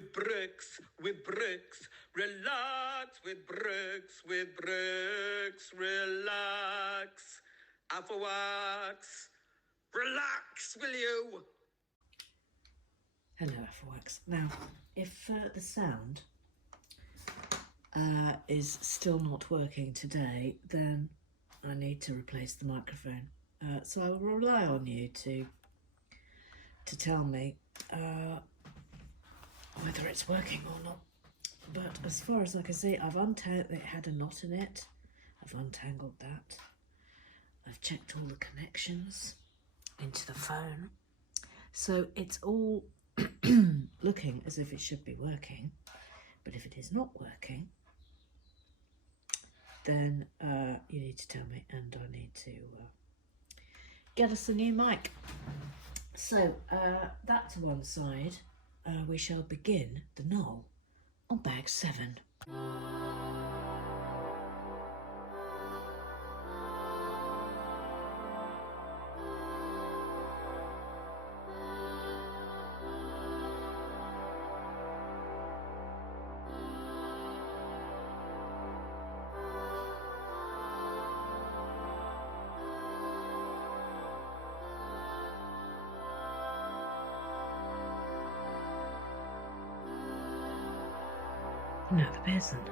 with bricks, relax with bricks, relax. Alpha Wax, relax, will you? Hello, Alphawax. Now, if the sound is still not working today, then I need to replace the microphone. So I will rely on you to tell me whether it's working or not. But as far as I can see, I've untangled it. Had a knot in it. I've untangled that. I've checked all the connections into the phone. So it's all looking as if it should be working. But if it is not working, then you need to tell me, and I need to get us a new mic. So that to one side, we shall begin the Knoll on bag 7. Now the peasant.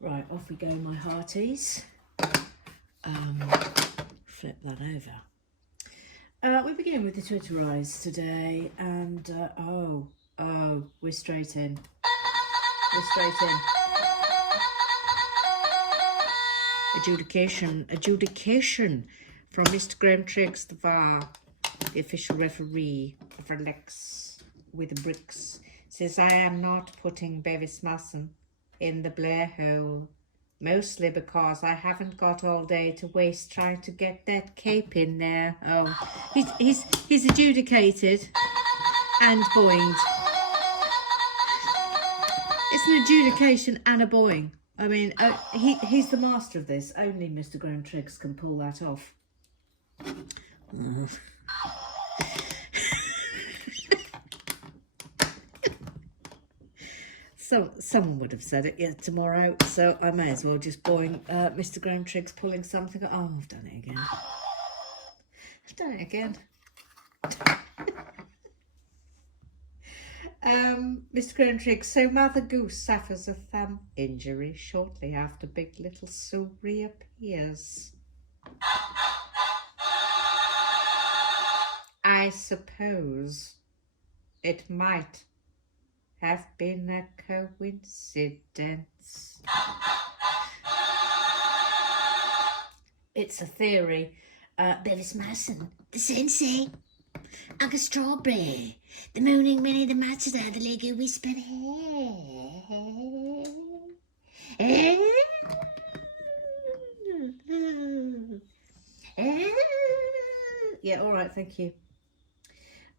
Right, off we go, my hearties. Flip that over. We begin with the Twitterize today, and we're straight in. We're straight in. Adjudication from Mr. Graham Triggs, the VAR, the official referee for Lex with the bricks, says I am not putting Bevis Masson in the Blair hole, mostly because I haven't got all day to waste trying to get that cape in there. Oh, he's adjudicated and boinged. It's an adjudication and a boing. I mean, he's the master of this. Only Mr. Graham Triggs can pull that off. So someone would have said it tomorrow, so I may as well just boing Mr. Graham Triggs pulling something. Oh, I've done it again. I've done it again. Mr. Graham Triggs, so Mother Goose suffers a thumb injury shortly after Big Little Sue reappears. I suppose it might have been a coincidence. It's a theory. Bevis Masson, the sensei, Uncle Strawberry, the Moaning Minnie, the Matsuda, the Lego Whispered Yeah, all right, thank you.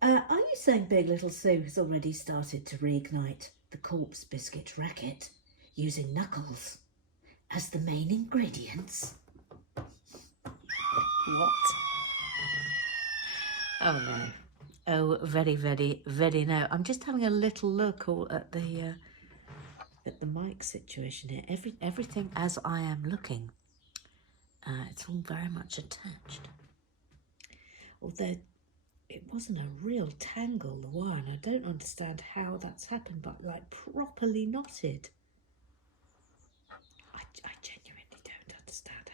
Are you saying Big Little Sue has already started to reignite the corpse biscuit racket using Knuckles as the main ingredients? What? Oh no. Oh, very, very, very no. I'm just having a little look at the mic situation here. Everything as I am looking. It's all very much attached. Although it wasn't a real tangle, the wire, and I don't understand how that's happened, but like properly knotted. I genuinely don't understand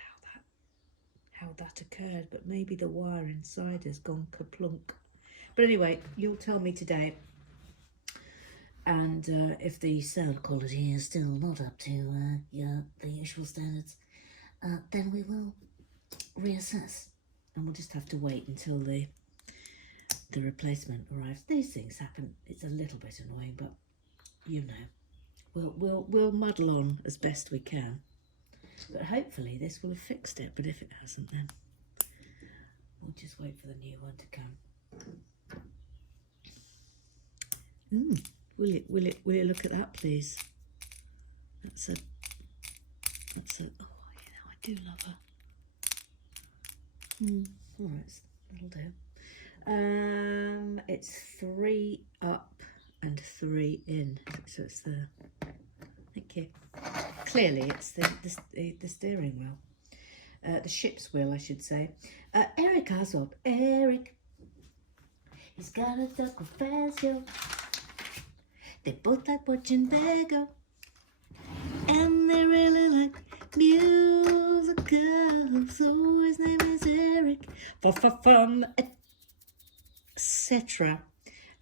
how that occurred, but maybe the wire inside has gone kaplunk. But anyway, you'll tell me today, and if the sound quality is still not up to the usual standards, then we will reassess, and we'll just have to wait until the replacement arrives. These things happen. It's a little bit annoying, but you know, we'll muddle on as best we can. But hopefully this will have fixed it. But if it hasn't, then we'll just wait for the new one to come. Will you look at that, please? That's a, oh, I do love her. All right, that'll do. It's 3 up and 3 in, so it's the, thank you. Clearly it's the steering wheel. The ship's wheel, I should say. Eric Azop. Eric. He's got a duck with Fazio. They both like watching Lego. And they really like musicals. So his name is Eric. From etc.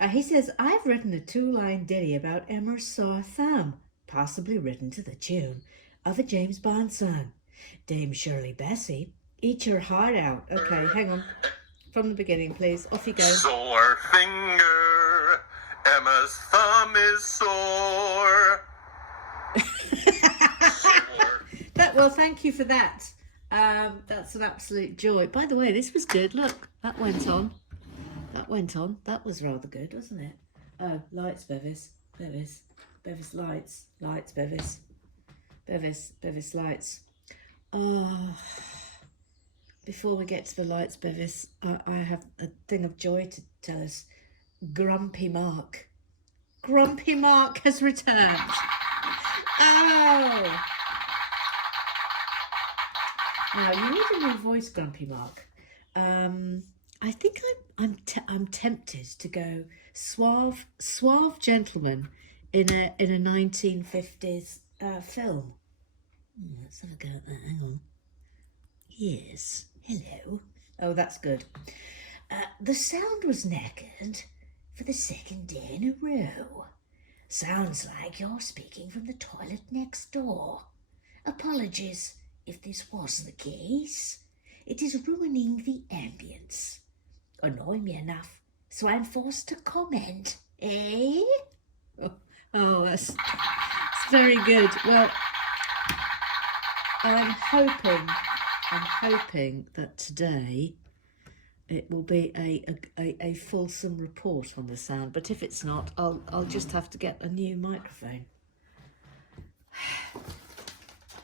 He says, I've written a 2-line ditty about Emma saw a thumb, possibly written to the tune of a James Bond song. Dame Shirley Bassey, eat your heart out. Okay, hang on. From the beginning, please. Off you go. Sore finger, Emma's thumb is sore. Well, thank you for that. That's an absolute joy. By the way, this was good. Look, that went on. That was rather good, wasn't it? Oh, lights, Bevis. Bevis, lights. Lights, Bevis. Bevis, lights. Oh, before we get to the lights, Bevis, I have a thing of joy to tell us. Grumpy Mark has returned. Oh! Now, you need a new voice, Grumpy Mark. I think I'm tempted to go suave gentleman in a 1950s film. Let's have a go at that. Hang on. Yes. Hello. Oh, that's good. The sound was knackered for the 2nd day in a row. Sounds like you're speaking from the toilet next door. Apologies if this was the case. It is ruining the ambience. Annoy me enough, so I'm forced to comment, eh? Oh, that's very good. Well, I'm hoping that today it will be a fulsome report on the sound. But if it's not, I'll just have to get a new microphone.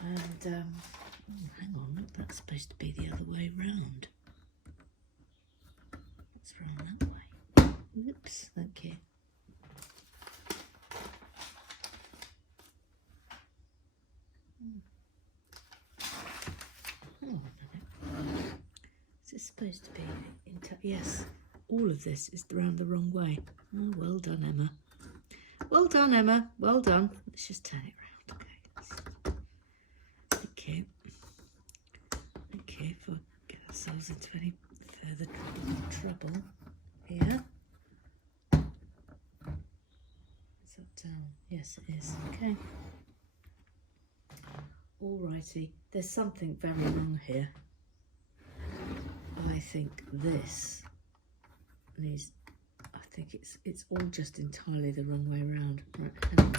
And hang on, look, that's supposed to be the other way round. What's wrong that way? Oops, thank you. Hang on a minute. Is it supposed to be yes, all of this is round the wrong way. Oh, well done, Emma. Well done, Emma. Well done. Let's just turn it round. Okay. Okay, for get ourselves into any further trouble here. Is that down? Yes, it is. Okay. Alrighty. There's something very wrong here. I think this needs. I think it's all just entirely the wrong way around. Right, hang on,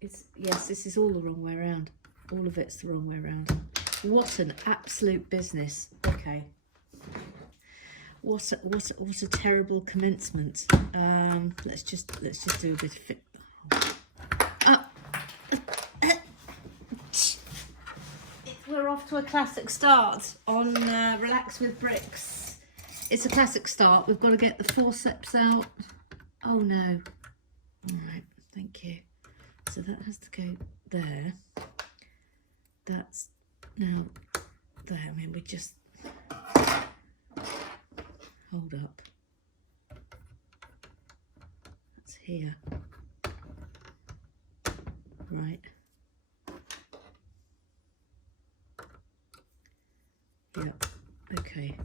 please. Yes, this is all the wrong way around. All of it's the wrong way around. What an absolute business. Okay. What a terrible commencement. Let's just do a bit of fit. We're off to a classic start on Relax with Bricks. It's a classic start. We've got to get the forceps out. Oh no. All right, thank you. So that has to go there. That's now there. I mean, we just hold up. That's here. Right. Yep. Okay.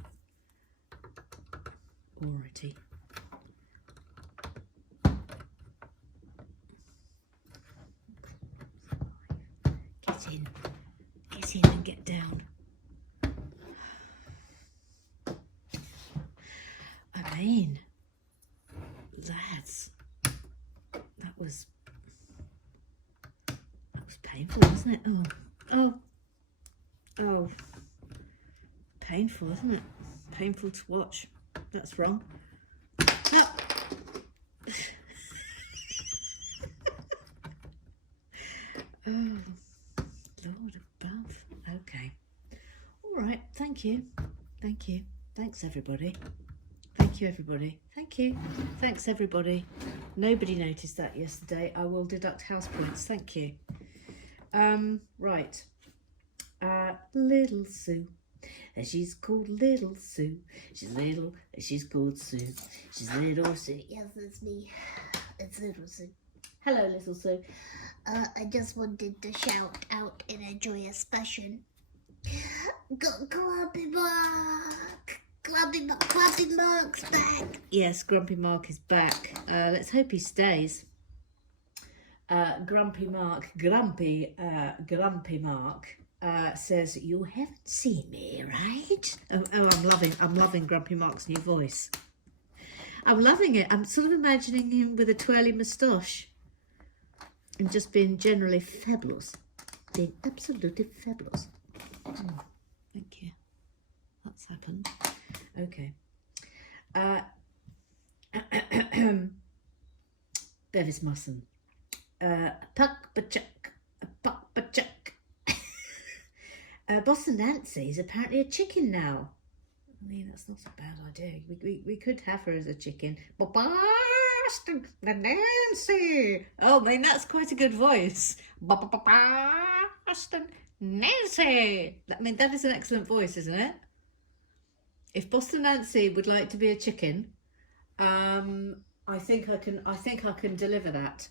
Alrighty. Get in and get down. I mean, lads, that was painful, wasn't it? Oh. Painful, isn't it? Painful to watch. That's wrong. No. Thank you. Thank you. Thanks, everybody. Thank you, everybody. Thank you. Thanks, everybody. Nobody noticed that yesterday. I will deduct house points. Thank you. Right. Little Sue. She's called Little Sue. She's little. She's called Sue. She's Little Sue. Yes, it's me. It's Little Sue. Hello, Little Sue. I just wanted to shout out in a joyous fashion. Grumpy Mark! Grumpy Mark's back! Yes, Grumpy Mark is back. Let's hope he stays. Grumpy Mark says, "You haven't seen me, right?" I'm loving Grumpy Mark's new voice. I'm loving it. I'm sort of imagining him with a twirly moustache and just being generally fabulous. Being absolutely fabulous. Thank you. That's happened. Okay. Bevis Musson. Puck-ba-chuck. Boston Nancy is apparently a chicken now. I mean, that's not a bad idea. We could have her as a chicken. Boston Nancy. Oh, I mean, that's quite a good voice. Boston Nancy. I mean, that is an excellent voice, isn't it? If Boston Nancy would like to be a chicken, I think I can deliver that.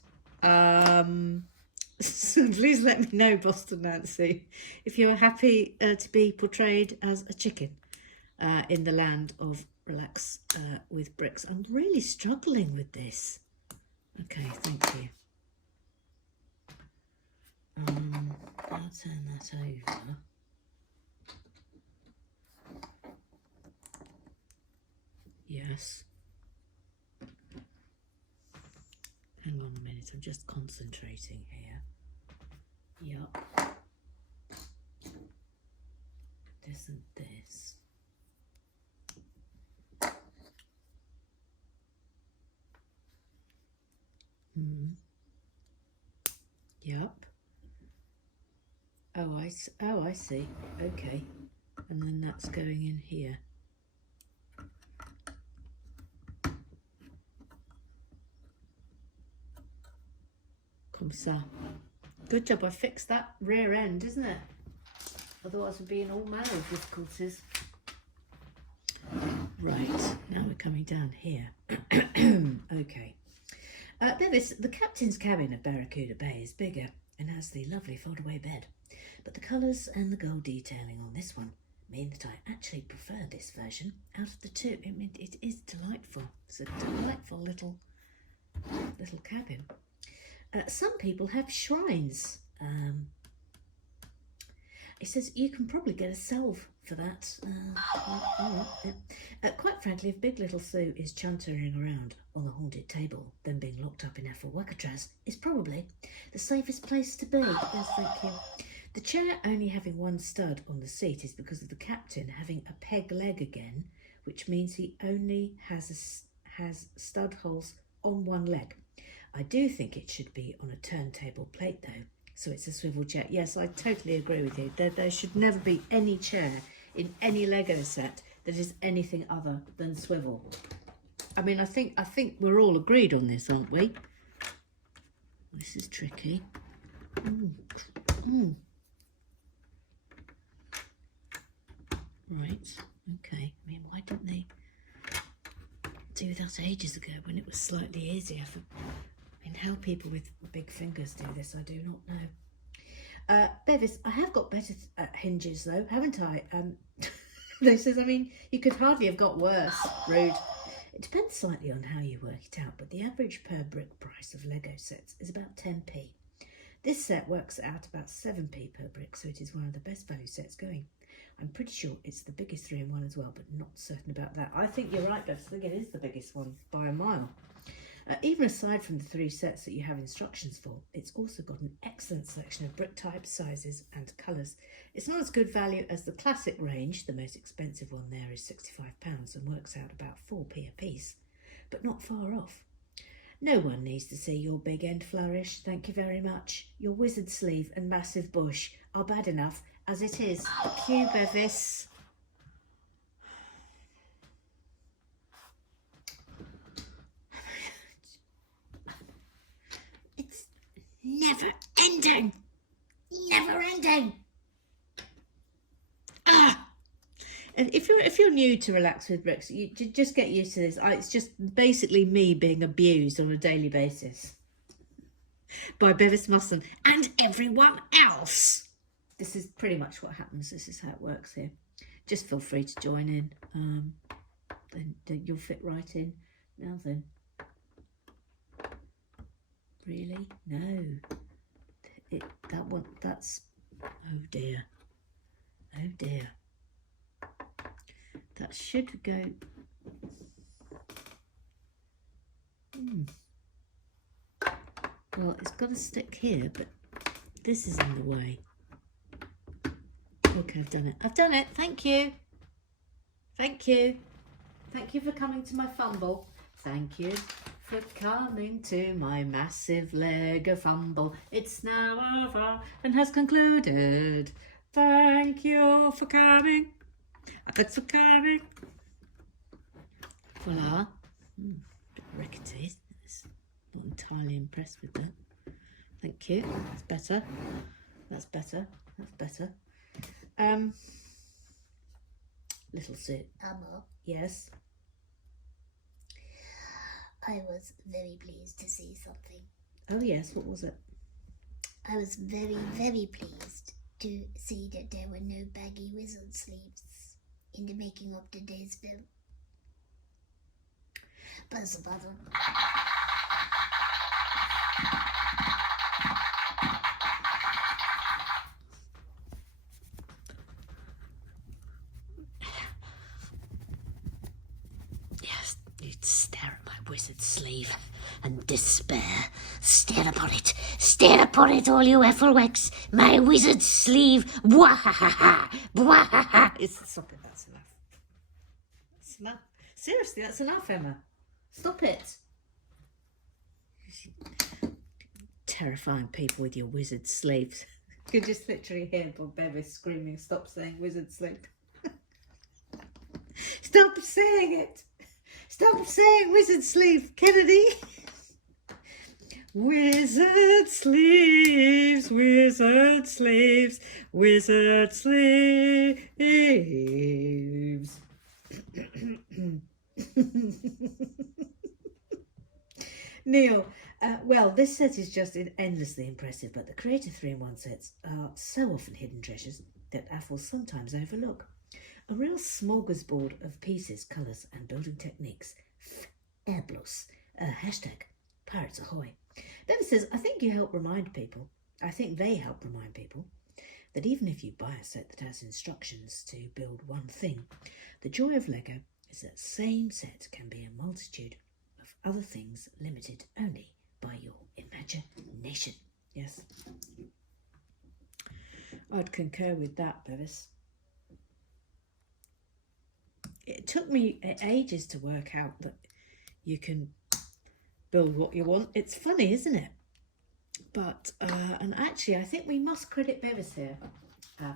So please let me know, Boston Nancy, if you're happy to be portrayed as a chicken in the land of Relax with Bricks. I'm really struggling with this. Okay, thank you. I'll turn that over. Yes. Hang on a minute, I'm just concentrating here. Yup. This and this. Yup. Oh, I see. Okay. And then that's going in here. Comme ça. Good job, I fixed that rear end, isn't it? Otherwise we'd be in all manner of difficulties. Right, now we're coming down here. Okay. Bevis, the captain's cabin at Barracuda Bay is bigger and has the lovely fold-away bed. But the colours and the gold detailing on this one mean that I actually prefer this version out of the two. I mean, it is delightful. It's a delightful little cabin. Some people have shrines. It says you can probably get a salve for that. Quite frankly, if Big Little Sue is chuntering around on the haunted table, then being locked up in Alcatraz is probably the safest place to be. Yes, thank you. The chair only having one stud on the seat is because of the captain having a peg leg again, which means he only has stud holes on one leg. I do think it should be on a turntable plate though, so it's a swivel chair. Yes, I totally agree with you. There should never be any chair in any Lego set that is anything other than swivel. I mean, I think we're all agreed on this, aren't we? This is tricky. Right, okay. I mean, why didn't they do that ages ago when it was slightly easier? I mean, how people with big fingers do this, I do not know. Bevis, I have got better hinges though, haven't I? They says, I mean, you could hardly have got worse. Rude. It depends slightly on how you work it out, but the average per brick price of Lego sets is about 10p. This set works out about 7p per brick, so it is one of the best value sets going. I'm pretty sure it's the biggest 3-in-1 as well, but not certain about that. I think you're right, Bevis. I think it is the biggest one by a mile. Even aside from the 3 sets that you have instructions for, it's also got an excellent selection of brick types, sizes and colours. It's not as good value as the classic range. The most expensive one there is £65 and works out about 4p a piece, but not far off. No one needs to see your big end flourish, thank you very much. Your wizard sleeve and massive bush are bad enough as it is. Q, Bevis. never ending. Never ending. Ah! And if you're new to Relax with Bricks, you just get used to this. It's just basically me being abused on a daily basis by Bevis Musson and everyone else. This is pretty much what happens. This is how it works here. Just feel free to join in. Then you'll fit right in. Now then. Really? No. That's... Oh dear. Oh dear. That should go... Well, it's got to stick here, but this is in the way. Okay, I've done it. I've done it. Thank you. Thank you. Thank you for coming to my fumble. Thank you for coming to my massive Lego fumble. It's now over and has concluded. Thank you for coming. Thanks for coming. Voila. Bit rickety. Not entirely impressed with that. Thank you. That's better. That's better. That's better. Little Sue. Emma, Yes. I was very pleased to see something. Oh yes. What was it? I was very, very pleased to see that there were no baggy wizard sleeves in the making of today's film. Buzz the button. Yes, you'd stare at my wizard sleeve and despair. Stare upon it. Stare upon it, all you Ethelwex. My wizard sleeve. Bwahaha. Bwahaha. Stop it, that's enough. That's enough. Seriously, that's enough, Emma. Stop it. Terrifying people with your wizard sleeves. You could just literally hear Bob Bevis screaming, stop saying wizard sleeve. Stop saying it. Stop saying wizard sleeve, Kennedy. Wizard sleeves, wizard sleeves, wizard sleeves. Neil, well, this set is just endlessly impressive, but the Creator 3-in-1 sets are so often hidden treasures that AFF will sometimes overlook. A real smorgasbord of pieces, colours and building techniques. Fabulous. Hashtag Pirates Ahoy. Then it says, I think they help remind people that even if you buy a set that has instructions to build one thing, the joy of Lego is that same set can be a multitude of other things limited only by your imagination. Yes. I'd concur with that, Bevis. It took me ages to work out that you can build what you want. It's funny, isn't it? But, and actually, I think we must credit Bevis here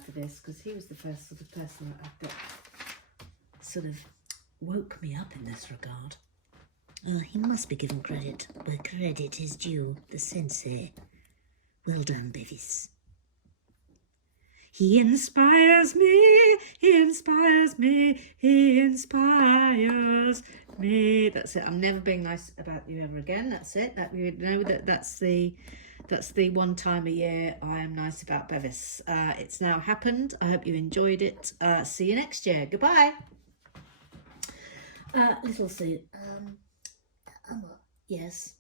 for this, because he was the first sort of person that sort of woke me up in this regard. He must be given credit where credit is due, the sensei. Well done, Bevis. He inspires me, he inspires me, he inspires me. That's it. I'm never being nice about you ever again. That's it. That you know that's the one time a year I am nice about Bevis. It's now happened. I hope you enjoyed it. See you next year. Goodbye. Little Sue. Emma, Yes.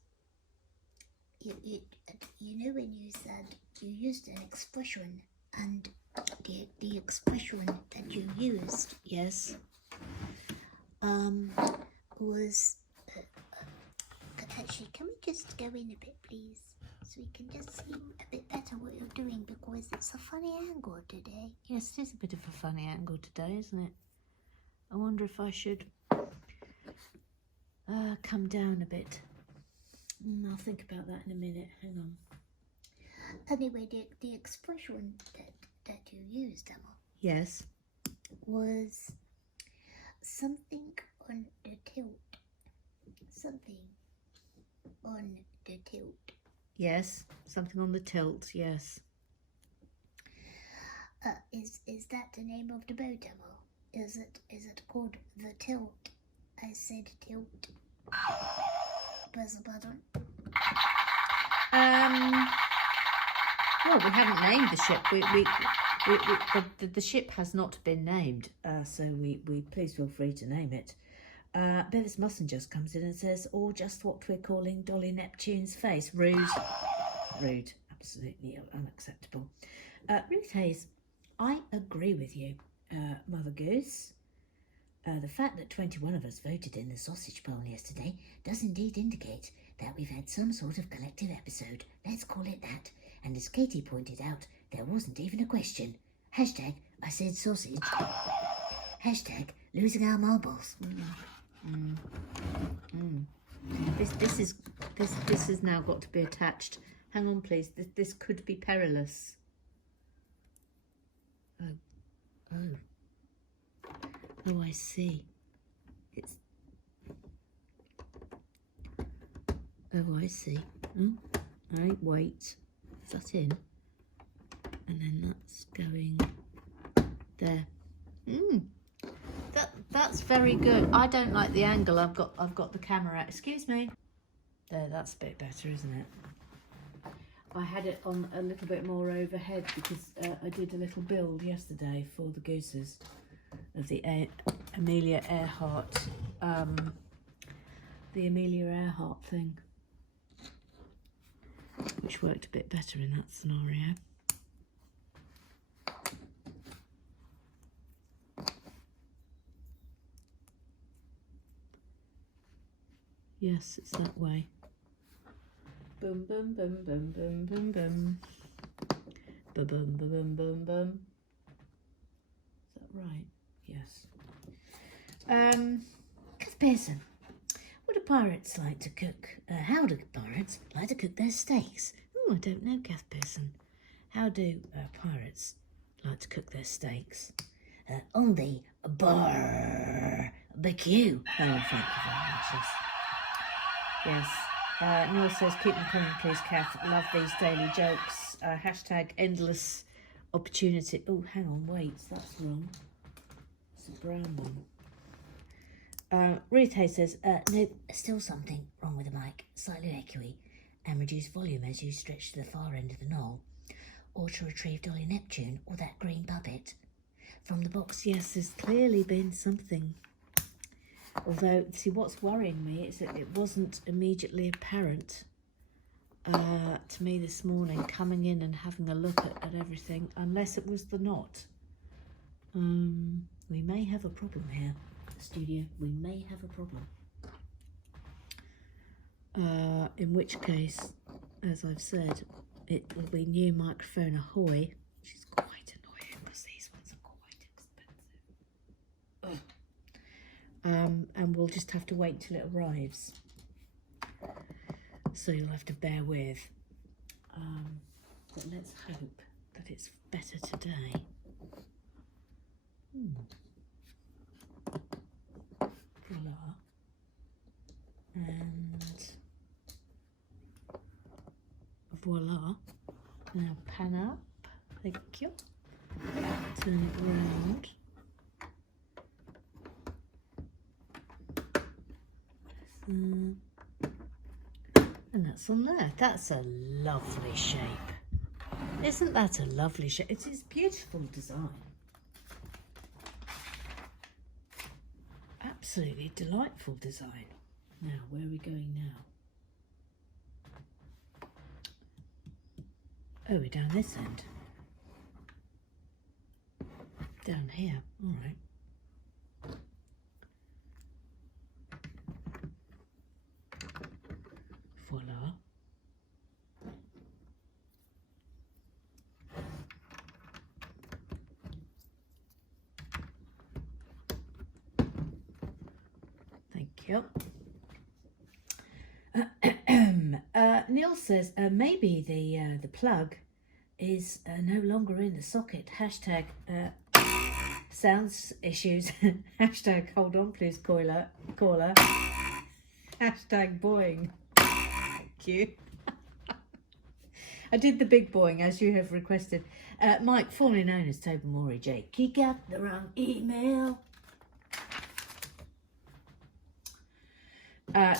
you know when you said you used an expression, and the expression that you used Yes. was actually, can we just go in a bit, please, so we can just see a bit better what you're doing, because it's a funny angle today. Yes, it is a bit of a funny angle today, isn't it? I wonder if I should come down a bit. I'll think about that in a minute. Hang on. Anyway, the expression that you used, Emma, Yes. was something on the tilt. Something on the tilt. Yes, something on the tilt, yes. Is that the name of the boat, Emma? Is it called the Tilt? I said tilt. Press a button. Well, we haven't named the ship. The ship has not been named, so we please feel free to name it. Bevis Musson just comes in and says, or just what we're calling Dolly Neptune's face. Rude. Rude. Absolutely unacceptable. Ruth Hayes, I agree with you, Mother Goose. The fact that 21 of us voted in the sausage poll yesterday does indeed indicate that we've had some sort of collective episode. Let's call it that. And as Katie pointed out, there wasn't even a question. Hashtag, I said sausage. Hashtag, losing our marbles. This has now got to be attached. Hang on, please. This could be perilous. Oh, I see. Oh, I see. Oh, right, wait. Is that in? And then that's going there. That's very good. I don't like the angle. I've got the camera out. Excuse me. There, that's a bit better, isn't it? I had it on a little bit more overhead because I did a little build yesterday for the gooses of the Amelia Earhart, thing, which worked a bit better in that scenario. Yes, it's that way. Boom, boom, boom, boom, boom, boom, boom. Boom, boom, boom, boom, boom, boom. Is that right? Yes. Kath Pearson, what do pirates like to cook? How do pirates like to cook their steaks? Oh, I don't know, Kath Pearson. How do pirates like to cook their steaks? On the barbecue. Oh, thank you very much. Yes. Neil says, keep them coming, please, Kath. Love these daily jokes. Hashtag endless opportunity. Oh, hang on, wait, that's wrong. It's a brown one. Ruth Hay says, no, still something wrong with the mic. Slightly echoey and reduce volume as you stretch to the far end of the knoll. Or to retrieve Dolly Neptune or that green puppet. From the box, yes, there's clearly been something. Although, see, what's worrying me is that it wasn't immediately apparent to me this morning, coming in and having a look at everything, unless it was the knot. We may have a problem here, studio. We may have a problem. In which case, as I've said, it will be new microphone ahoy, which is quite annoying because these ones are quite expensive. And we'll just have to wait till it arrives. So you'll have to bear with. But let's hope that it's better today. Voila. And voila. Now pan up. Thank you. Turn it round. And that's on there. That's a lovely shape. Isn't that a lovely shape? It is beautiful design. Absolutely delightful design. Now, where are we going now? Oh, we're down this end. Down here, all right. Voila. Thank you. Neil says maybe the plug is no longer in the socket. Hashtag sounds issues. Hashtag hold on please caller. Hashtag Boeing. Thank you. I did the big boing as you have requested. Mike, formerly known as Toby Morey J. He got the wrong email.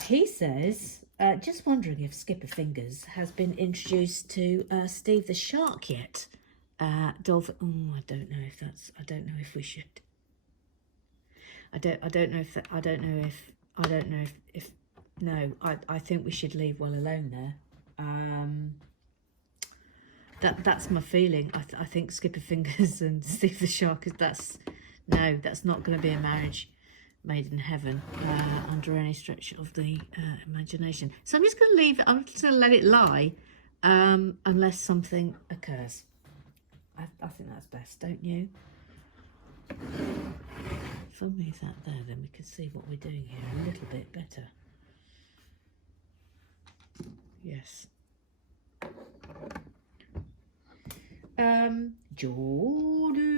He says, just wondering if Skipper Fingers has been introduced to Steve the Shark yet. Dolphin. Oh, I don't know if that's. I don't know if we should. I don't know if that. I don't know if. No, I think we should leave well alone there. That's my feeling. I think Skipper Fingers and Steve the Shark that's not going to be a marriage made in heaven under any stretch of the imagination. So I'm just going to leave it. I'm just going to let it lie unless something occurs. I think that's best, don't you? If I move that there, then we can see what we're doing here a little bit better. Yes. Jordan.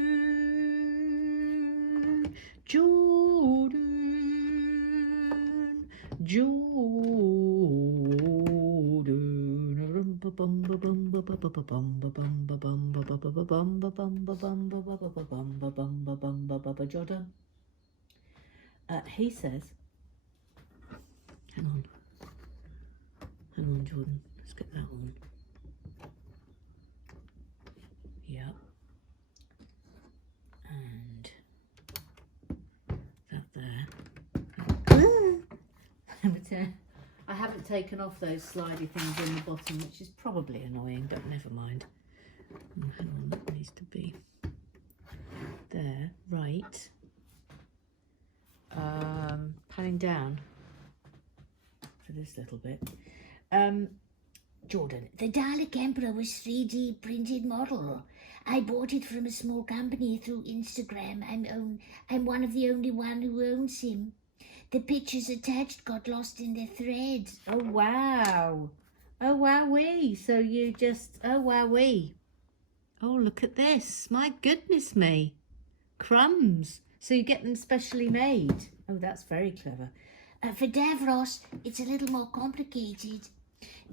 Jordan. He says, hang on, Jordan, let's get that one. Yeah. And that there. I haven't taken off those slidey things in the bottom, which is probably annoying, but never mind. Oh, hang on, that needs to be there, right. Panning down for this little bit. Jordan, the Dalek Emperor was 3D printed model. I bought it from a small company through Instagram. I'm one of the only one who owns him. The pictures attached got lost in the thread. Oh, wow. Oh, wowee. So you just, oh, wowee. Oh, look at this. My goodness me. Crumbs. So you get them specially made. Oh, that's very clever. For Davros, it's a little more complicated.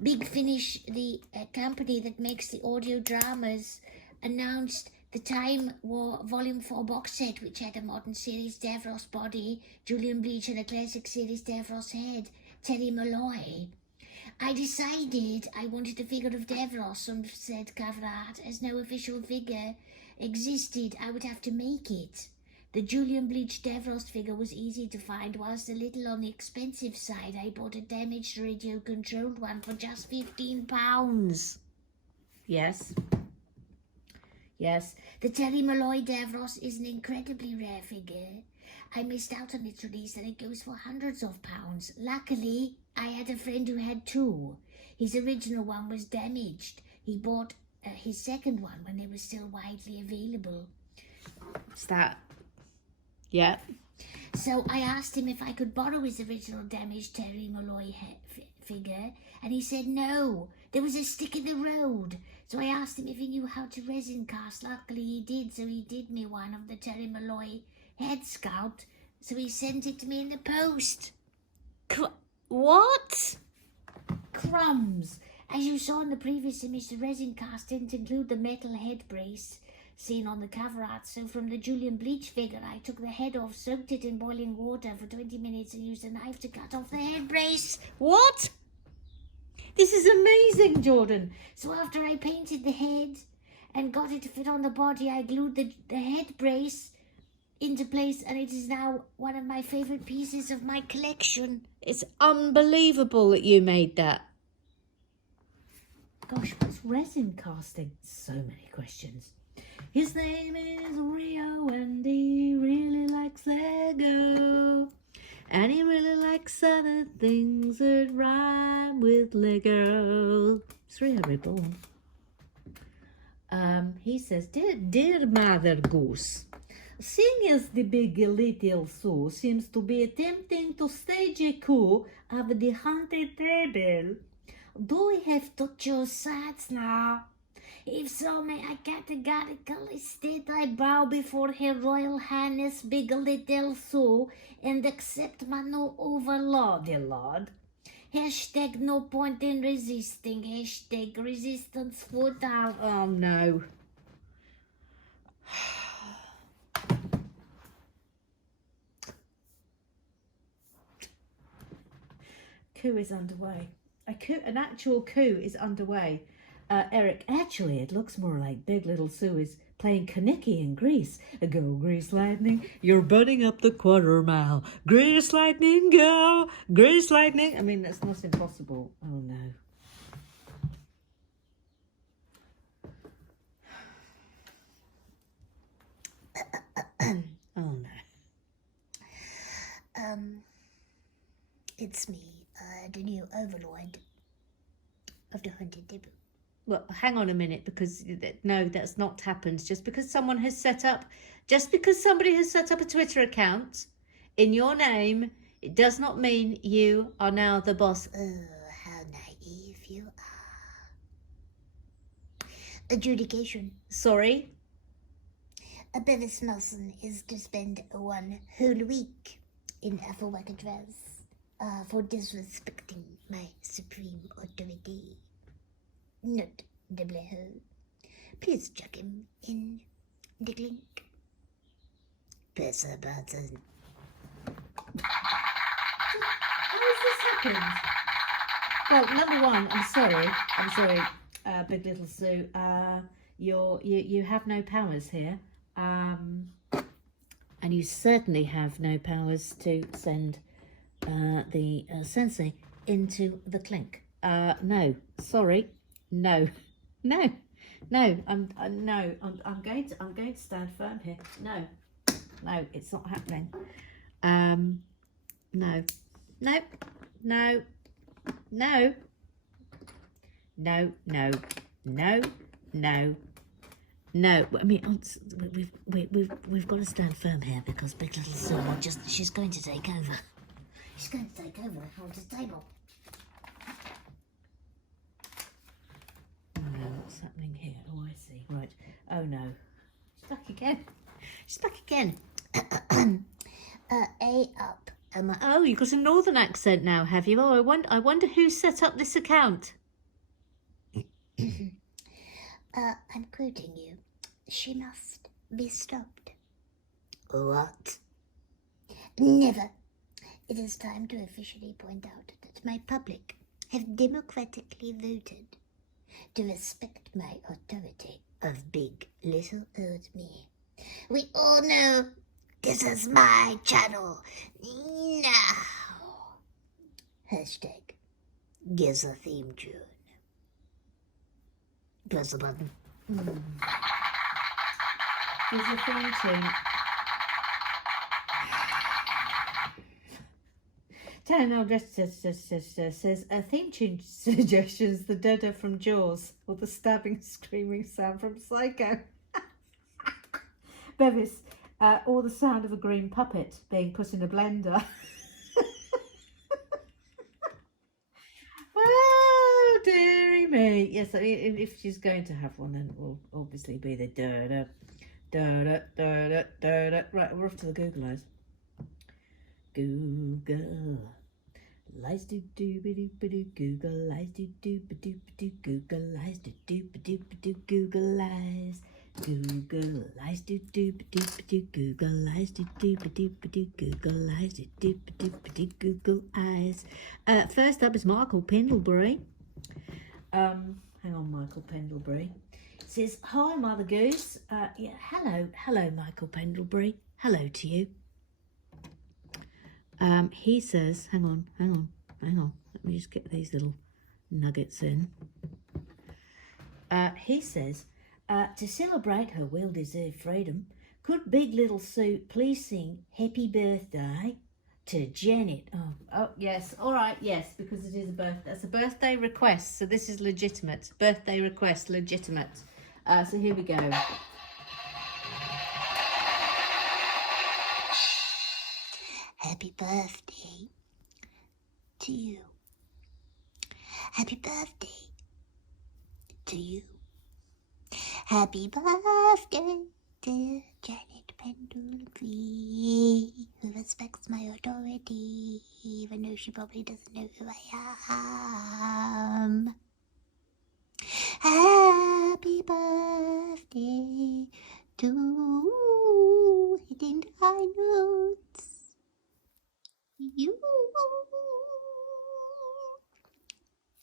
Big Finish, the company that makes the audio dramas, announced the Time War Volume 4 box set, which had a modern series Davros body, Julian Bleach, and a classic series Davros head, Terry Malloy. I decided I wanted a figure of Davros on said cover art. As no official figure existed, I would have to make it. The Julian Bleach Davros figure was easy to find, whilst a little on the expensive side. I bought a damaged radio-controlled one for just £15. Yes. Yes. The Terry Malloy Davros is an incredibly rare figure. I missed out on its release and it goes for hundreds of pounds. Luckily, I had a friend who had two. His original one was damaged. He bought his second one when they were still widely available. What's that? Yeah. So I asked him if I could borrow his original damaged Terry Malloy figure, and he said no. There was a stick in the road. So I asked him if he knew how to resin cast. Luckily he did, so he did me one of the Terry Malloy head sculpt. So he sent it to me in the post. What? Crumbs. As you saw in the previous image, the resin cast didn't include the metal head brace seen on the cover art, so from the Julian Bleach figure I took the head off, soaked it in boiling water for 20 minutes and used a knife to cut off the head brace. What? This is amazing, Jordan. So after I painted the head and got it to fit on the body, I glued the head brace into place, and it is now one of my favourite pieces of my collection. It's unbelievable that you made that. Gosh, what's resin casting? So many questions. His name is Rio and he really likes Lego. And he really likes other things that rhyme with Lego. It's Rio Reborn. He says, Dear Mother Goose, seeing as the big little Sue seems to be attempting to stage a coup of the haunted table, do we have to choose sides now? If so, may I categorically state I bow before Her Royal Highness Big Little Sue and accept my new overlord, Lord. Hashtag no point in resisting. Hashtag resistance futile. Oh no. Coup is underway. An actual coup is underway. Eric, actually, it looks more like Big Little Sue is playing Kaniki in Greece. Go, Grease Lightning, you're burning up the 1/4 mile. Grease Lightning, go! Grease Lightning! I mean, that's not impossible. Oh, no. Oh, no. It's me, the new overlord of the Haunted Depot. Well, hang on a minute, because no, that's not happened. Just because somebody has set up a Twitter account in your name, it does not mean you are now the boss. Oh, how naive you are. Adjudication. Sorry? Bevis Nelson is to spend 1 whole week in Afro-Wakadras for disrespecting my supreme authority. Not the hole. Please chuck him in the clink. Press a button. How has this happened? Well, number one, I'm sorry, Big Little Sue. You have no powers here, and you certainly have no powers to send the sensei into the clink. No, sorry, no. I'm going to stand firm here. No, it's not happening. No. I mean, we've got to stand firm here because Big Little Sue she's going to take over. She's going to take over the haunted table. Oh no, what's happening here? Oh, I see. Right. Oh no. She's back again. A up. Oh, you've got a northern accent now, have you? Oh, I wonder who set up this account. I'm quoting you. She must be stopped. What? Never. It is time to officially point out that my public have democratically voted to respect my authority of Big Little Old Me. We all know this is my channel now. Hashtag gives a theme tune. Press the button. There's a theme tune. Telenovela just says theme tune suggestions: the Dodo from Jaws or the stabbing, screaming sound from Psycho. Bevis, or the sound of a green puppet being put in a blender. Oh, dearie me. Yes, I mean, if she's going to have one, then it will obviously be the da-da, da-da, da-da, da-da. Right, we're off to the Google eyes. Google lies do do ba do ba do. Google lies do do ba do ba do. Google lies do do ba do ba do. Google lies. Google lies do do ba do ba do. Google lies do do ba do ba do. Google lies do do ba do ba do. Google eyes. First up is Michael Pendlebury. Hang on, Michael Pendlebury. It says, "Hi, Mother Goose." Yeah, hello, Michael Pendlebury. Hello to you. He says, hang on. Let me just get these little nuggets in. He says, to celebrate her well-deserved freedom, could Big Little Sue please sing Happy Birthday to Janet? Oh, yes. All right, yes, because it is a birthday. That's a birthday request, so this is legitimate. Birthday request, legitimate. So here we go. Happy birthday to you. Happy birthday to you. Happy birthday, dear Janet Pendlebury, who respects my authority, even though she probably doesn't know who I am. Happy birthday to hitting the high notes. You.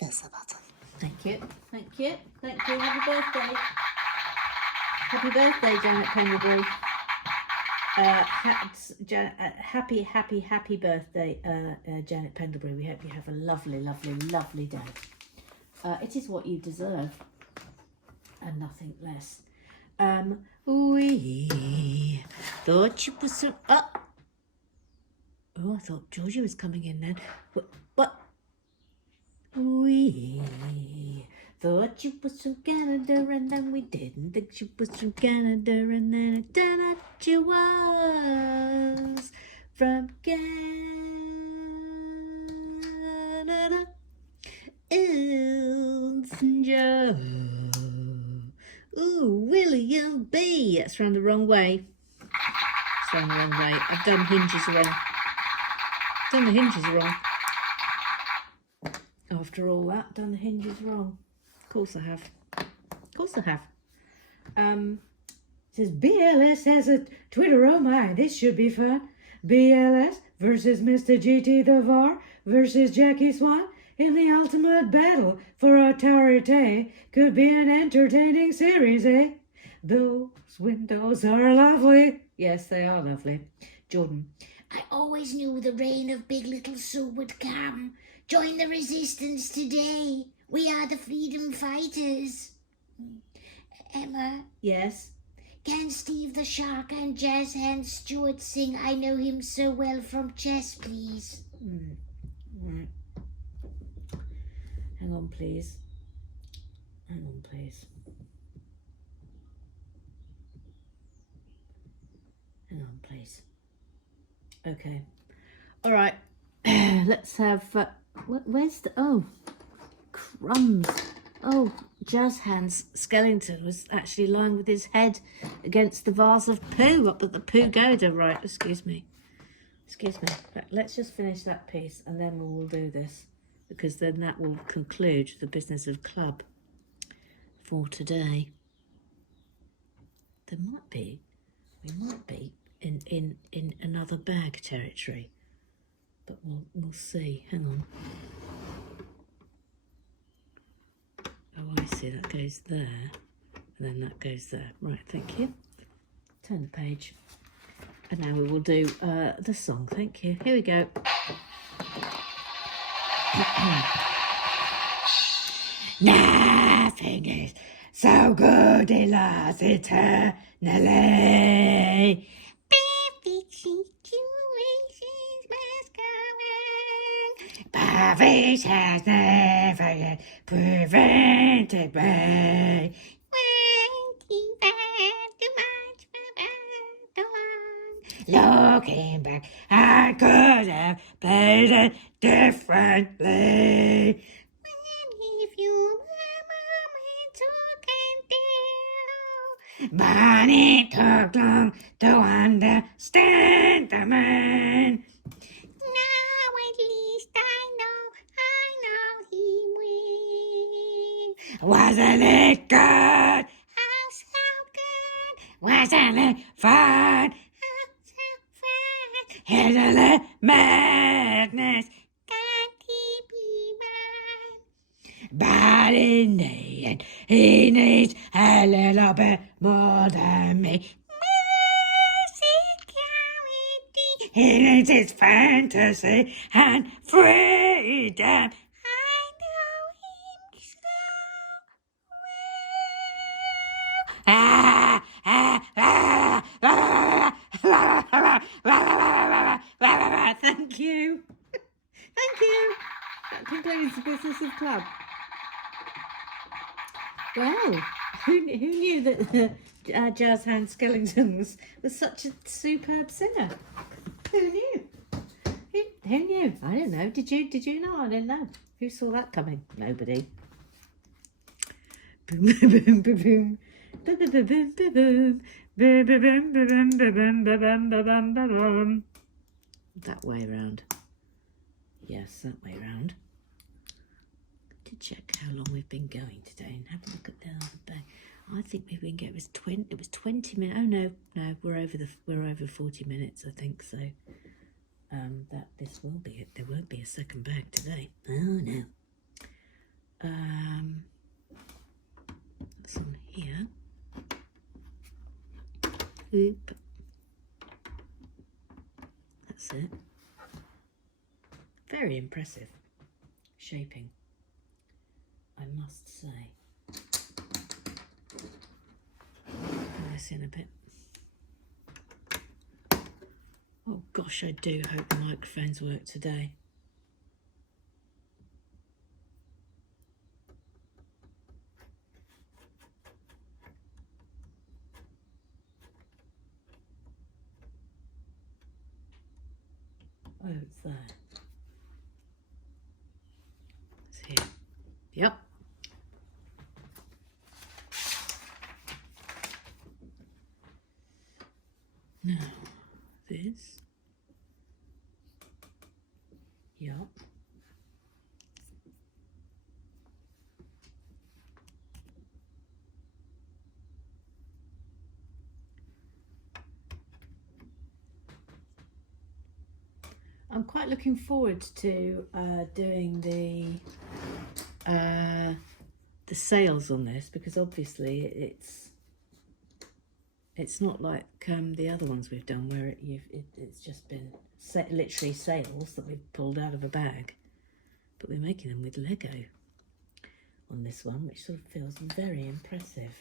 There's the button. Thank you. Thank you. Thank you. Happy birthday. Happy birthday, Janet Pendlebury. Happy birthday, Janet Pendlebury. We hope you have a lovely, lovely, lovely day. It is what you deserve, and nothing less. We thought you was so. Oh, I thought Georgia was coming in then. What? We thought you was from Canada, and then we didn't think you was from Canada, and then it turned out you was from Canada. Elton John. Ooh, William B. That's round the wrong way. It's round the wrong way. I've done hinges wrong. Done the hinges wrong. After all that, done the hinges wrong. Of course I have. Of course I have. It says BLS has a Twitter. Oh my, this should be fun. BLS versus Mr. GT the VAR versus Jackie Swan in the ultimate battle for authority. Could be an entertaining series, eh? Those windows are lovely. Yes, they are lovely. Jordan. I always knew the reign of Big Little Sue would come. Join the resistance today. We are the freedom fighters. Emma, Yes. can Steve the Shark and Jazz Hands Stewart sing I Know Him So Well from Chess, please? Right. Hang on, please. Hang on, please. Hang on, please. Okay. All right. Let's have. Where's the? Oh, crumbs. Oh, Jazz Hands Skellington was actually lying with his head against the vase of poo up at the poo goda. Right. Excuse me. Excuse me. Let's just finish that piece and then we'll do this, because then that will conclude the business of club for today. We might be in another bag territory, but we'll see. Hang on. Oh, I see. That goes there, and then that goes there. Right. Thank you. Turn the page, and now we will do the song. Thank you. Here we go. Nothing is so good it lasts eternally. Perfect situations must go wrong. Perfect has never yet prevented me. Wanting back too much for too long. Looking back, I could have played it differently. If you were moments who can tell. But it took long to understand the man. Now at least I know he will. Wasn't it good? Oh, so good. Wasn't it fun? Oh, so fun. Isn't it madness? Can't he be mine? But in the end, he needs a little bit more than me. Musicality. He needs his fantasy and freedom. I know him so well. Ah, ah, ah, ah, ah, ah, thank you. Thank you. That concludes the business of club. Well, who knew that Jazz Hands Skellington was such a superb singer? Who knew? Who knew? I don't know. Did you know? I didn't know. Who saw that coming? Nobody. Boom, boom, boom, boom, boom, boom, boom, boom, That way round. Yes, that way round. To check how long we've been going today and have a look at the other bag. I think we've been getting it was 20 minutes. Oh no, we're over 40 minutes, I think so. That this will be it. There won't be a second bag today. Oh no. That's on here. Oop. That's it. Very impressive shaping, I must say. Put this in a bit. Oh gosh, I do hope the microphones work today. Oh, it's there. It's here. Yep. Now, this. Yep. I'm quite looking forward to doing the sales on this, because obviously it's not like the other ones we've done where it's just been literally sales that we've pulled out of a bag, but we're making them with Lego on this one, which sort of feels very impressive.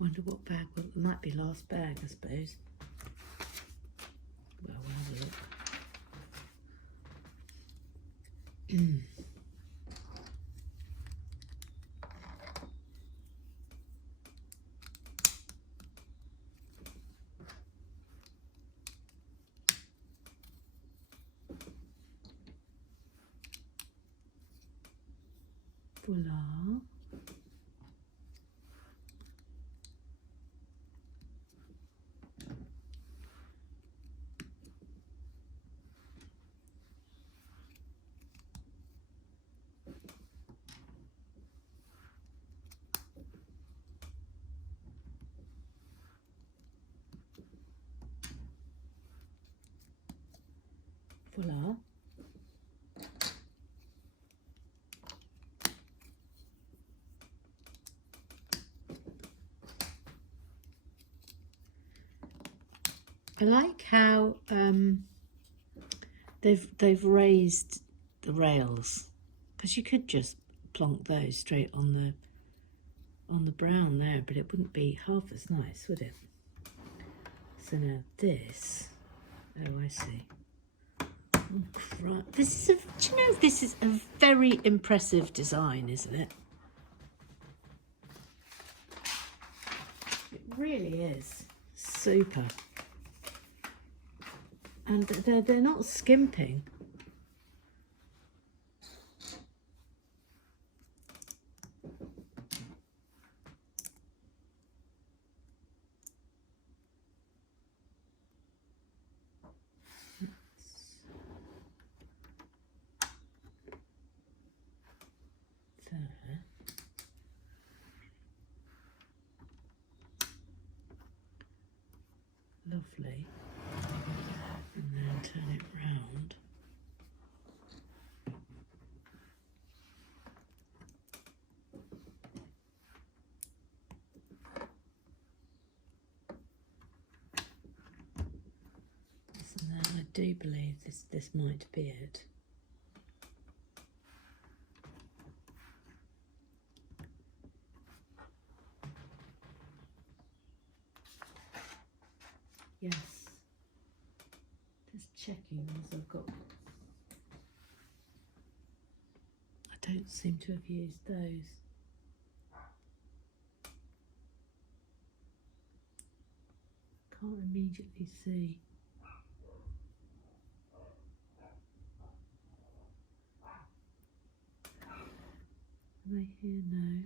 Wonder what bag, well, it might be last bag, I suppose. Well, we'll have a look. Voila. Voila. I like how they've raised the rails, because you could just plonk those straight on the brown there, but it wouldn't be half as nice, would it? So now this, oh, I see. Oh, crap. This is do you know, this is a very impressive design, isn't it? It really is. Super. And they're not skimping. There. Lovely. And then turn it round. So now I do believe this might be it. Yes. Just checking as I've got don't seem to have used those. Can't immediately see. Are they here? No.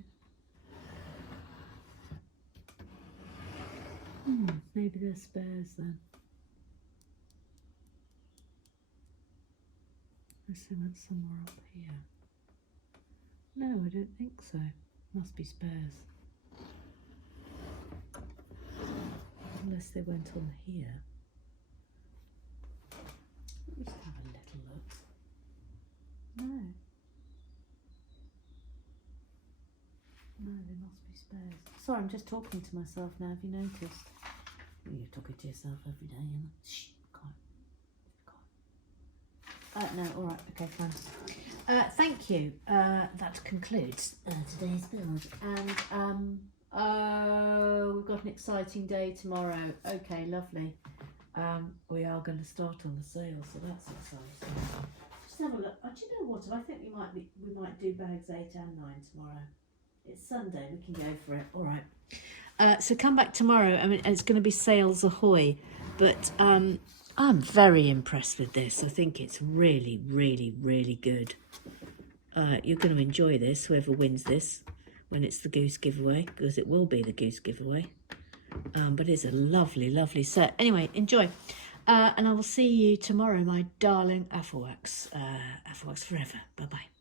Maybe they're spares then. Unless they went somewhere up here. No, I don't think so. Must be spares. Unless they went on here. Let me just have a little look. No. No, they must be spares. Sorry, I'm just talking to myself now. Have you noticed? You're talking to yourself every day, Emma. Shh, quiet. No, all right, okay, fine. Thank you. That concludes today's build. And we've got an exciting day tomorrow. Okay, lovely. We are going to start on the sale, so that's exciting. Just have a look. Do you know what? I think we might do bags 8 and 9 tomorrow. It's Sunday. We can go for it. All right. So come back tomorrow. I mean, it's going to be sales ahoy. But I'm very impressed with this. I think it's really, really, really good. You're going to enjoy this, whoever wins this, when it's the goose giveaway, because it will be the goose giveaway. But it's a lovely, lovely set. Anyway, enjoy. And I will see you tomorrow, my darling Afterworks. Afterworks forever. Bye-bye.